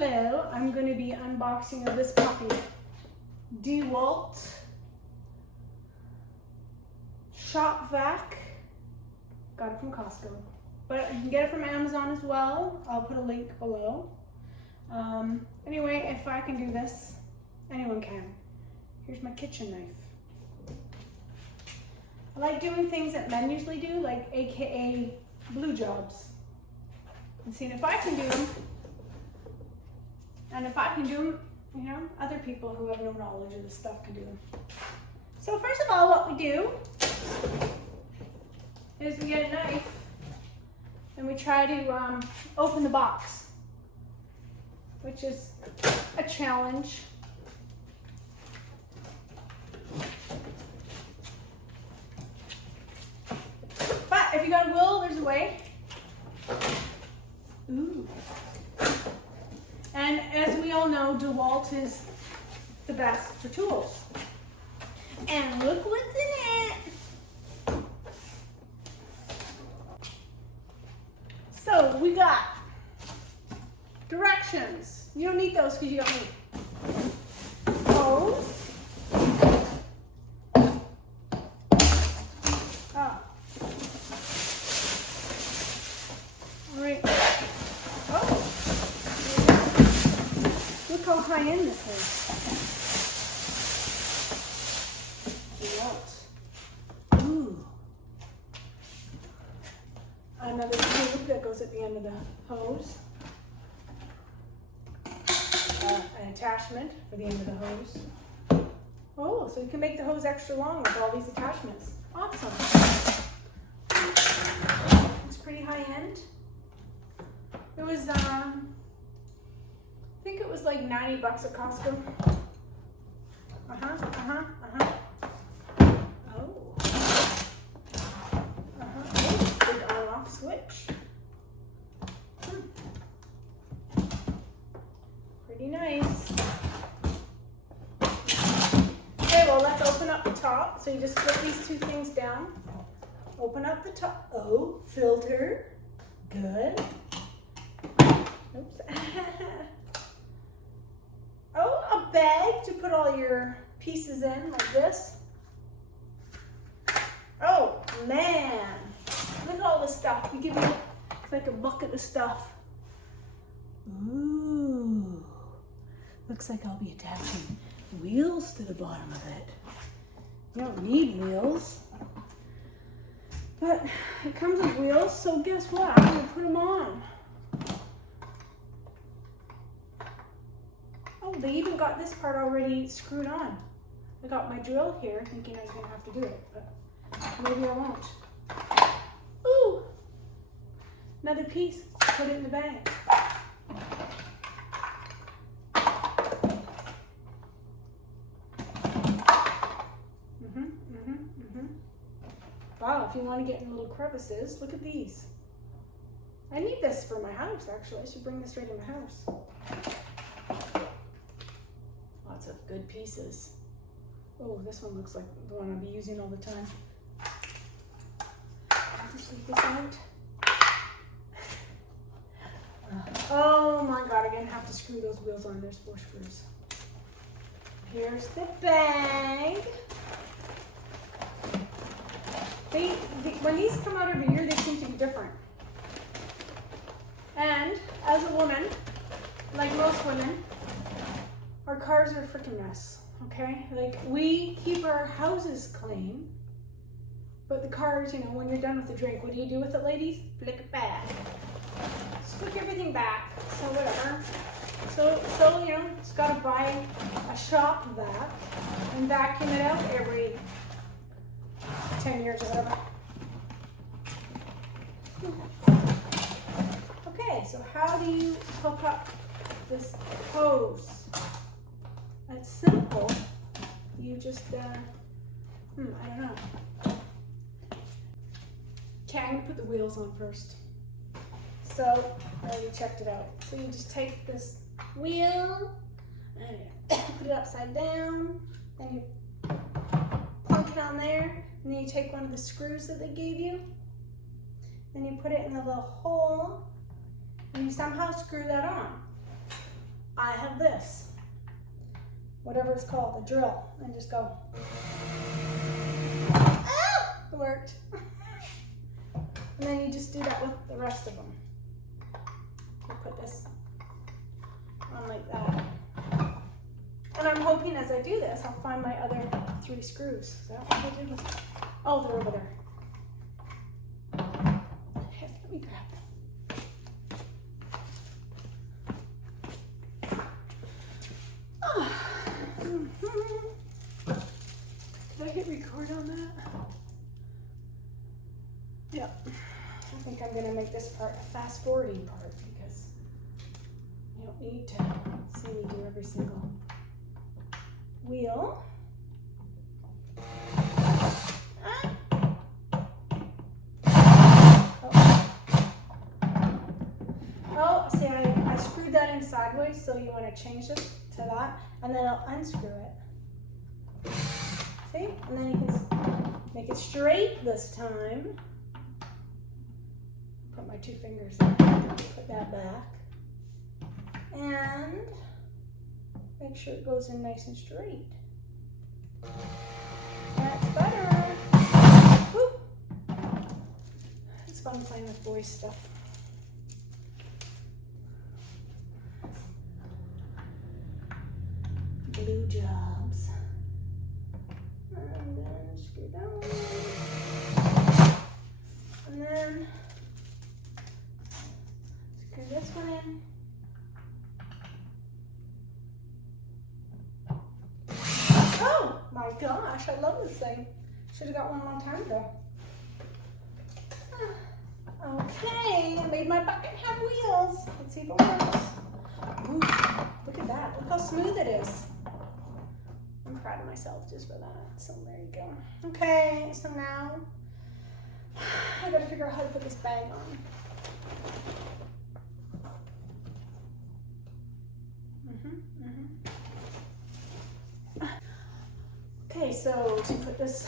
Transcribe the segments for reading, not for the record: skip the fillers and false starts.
Hello, I'm going to be unboxing of this puppy. DeWalt Shop Vac. Got it from Costco. But you can get it from Amazon as well. I'll put a link below. Anyway, if I can do this, anyone can. Here's my kitchen knife. I like doing things that men usually do, like AKA blue jobs. And seeing if I can do them. And if I can do them, you know, other people who have no knowledge of this stuff can do them. So first of all, what we do is we get a knife and we try to open the box, which is a challenge. But if you got a will, there's a way. Ooh. And as we all know, DeWalt is the best for tools. And look what's in it. So we got directions. You don't need those because you don't need hose. Oh. All right. Oh. Look how high end this is. What? Ooh. Another tube that goes at the end of the hose. An attachment for the end of the hose. Oh, so you can make the hose extra long with all these attachments. Awesome. It's pretty high end. It was, I think it was like 90 bucks at Costco. Oh. Big on-off switch. Pretty nice. Okay, well, let's open up the top. So you just flip these two things down. Open up the top. Oh, filter. Good. Oops. Oh, a bag to put all your pieces in like this. Oh, man. Look at all this stuff. You give me, it's like a bucket of stuff. Ooh. Looks like I'll be attaching wheels to the bottom of it. You don't need wheels. But it comes with wheels, so guess what? I'm going to put them on. Oh, they even got this part already screwed on. I got my drill here thinking I was going to have to do it, but maybe I won't. Ooh! Another piece. Put it in the bag. Wow, if you want to get in little crevices, look at these. I need this for my house, actually. I should bring this right in my house. Lots of good pieces. Oh, this one looks like the one I'll be using all the time. I'll just leave this out. Oh my God, I'm gonna have to screw those wheels on. There's 4 screws. Here's the bag. When these come out every year, they seem to be different. And as a woman, like most women, our cars are a freaking mess, okay? Like, we keep our houses clean, but the cars, you know, when you're done with the drink, what do you do with it, ladies? Flick it back. Flick everything back, so whatever. So you know, it's got to buy a shop vac and vacuum it out every 10 years or whatever. Okay, so how do you hook up this hose? It's simple. You just, I don't know. Okay, I'm gonna put the wheels on first. So, I already checked it out. So you just take this wheel and put it upside down, then you plunk it on there, and then you take one of the screws that they gave you, then you put it in the little hole, and you somehow screw that on. I have this, whatever it's called, a drill, and just go. Ah, it worked. And then you just do that with the rest of them. You put this on like that. And I'm hoping as I do this, I'll find my other 3 screws. Is that what I did with? Oh, they're over there. Here, let me grab them. Oh. Did I hit record on that? Yep. I think I'm gonna make this part a fast forwarding part because you don't need to see me do every single wheel. Oh, see, I screwed that in sideways, so you want to change it to that, and then I'll unscrew it. See? And then you can make it straight this time. Put my 2 fingers in, put that back, and make sure it goes in nice and straight. That's better. Woo. It's fun playing with boys stuff. Blue jobs. And then screw down. And then screw this one in. Oh my gosh, I love this thing. Should have got one a long time ago. Okay, I made my bucket have wheels. Let's see if it works. Ooh, look at that. Look how smooth it is. I'm proud of myself just for that. So there you go. Okay, so now I gotta figure out how to put this bag on. Okay, so to put this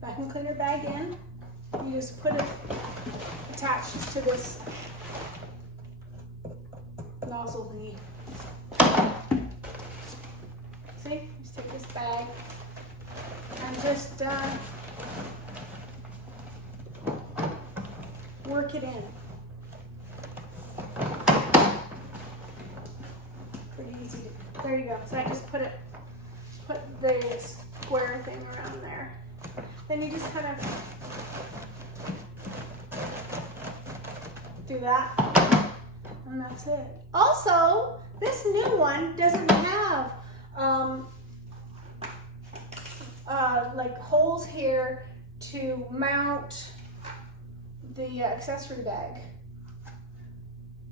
vacuum cleaner bag in, you just put it attached to this nozzle thingy. See? Just take this bag and just work it in. Pretty easy. There you go. So I just put the square thing around there. Then you just kind of do that, and that's it. Also, this new one doesn't have like holes here to mount the accessory bag.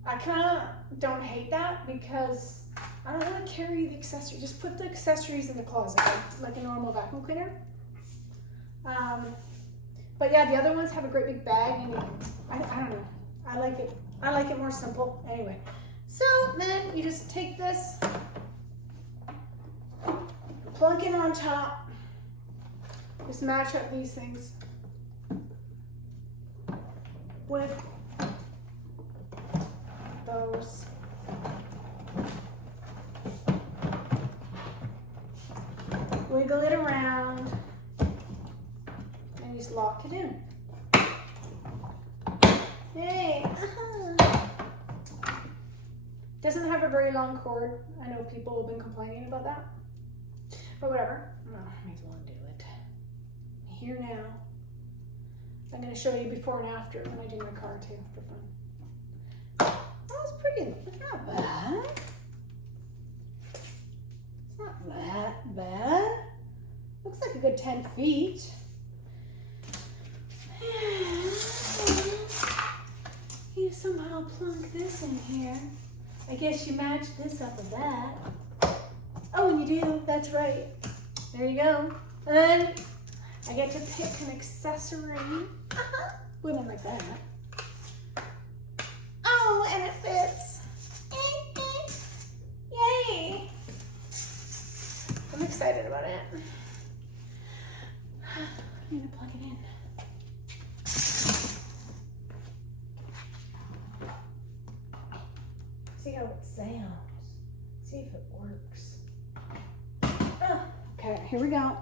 I kind of don't hate that because I don't want to carry the accessories. Just put the accessories in the closet like a normal vacuum cleaner. But yeah, the other ones have a great big bag, and I don't know. I like it. I like it more simple. Anyway, so then you just take this, plunk it on top. Just match up these things with those. Wiggle it around and just lock it in. Yay! Doesn't have a very long cord. I know people have been complaining about that, but whatever. Oh, I may as well do it. Here now. I'm going to show you before and after when I do my car too for fun. Oh, it's pretty. It's not bad. It's not that bad. Looks like a good 10 feet. You somehow plunk this in here. I guess you match this up with that. Oh, and you do. That's right. There you go. And then I get to pick an accessory. Wouldn't like that. Oh, and it fits. Yay! I'm excited about it. I'm gonna plug it in. See how it sounds. See see if it works. Okay, here we go.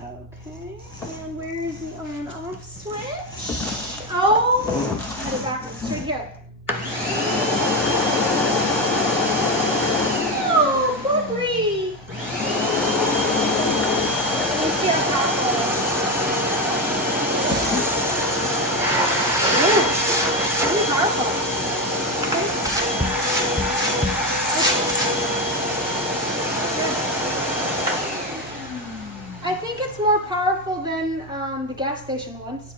Okay, and where's the on off switch? Oh, I had it backwards, right here. Oh, Bookery! Let me see how powerful it is. Ooh, really powerful. I think it's more powerful than the gas station ones.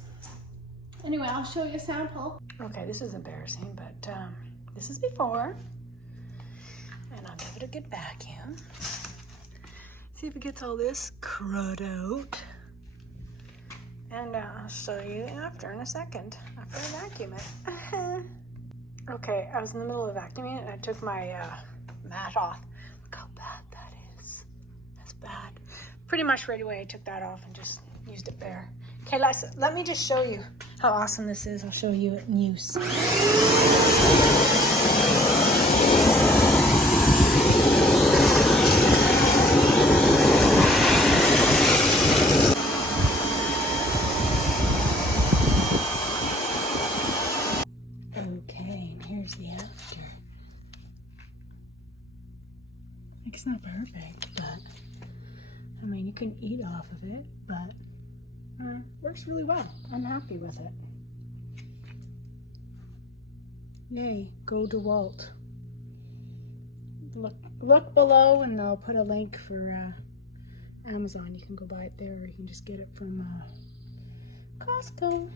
Anyway, I'll show you a sample. Okay, this is embarrassing, but this is before. And I'll give it a good vacuum. See if it gets all this crud out. And I'll show you after in a second, after I vacuum it. Okay, I was in the middle of vacuuming and I took my mat off. Look how bad that is. That's bad. Pretty much right away I took that off and just used it bare. Okay, let me just show you how awesome this is. I'll show you it in use. Okay, and here's the after. It's not perfect, but I mean, you can eat off of it, but works really well. I'm happy with it. Yay, go DeWalt. Look below and they'll put a link for Amazon. You can go buy it there or you can just get it from Costco.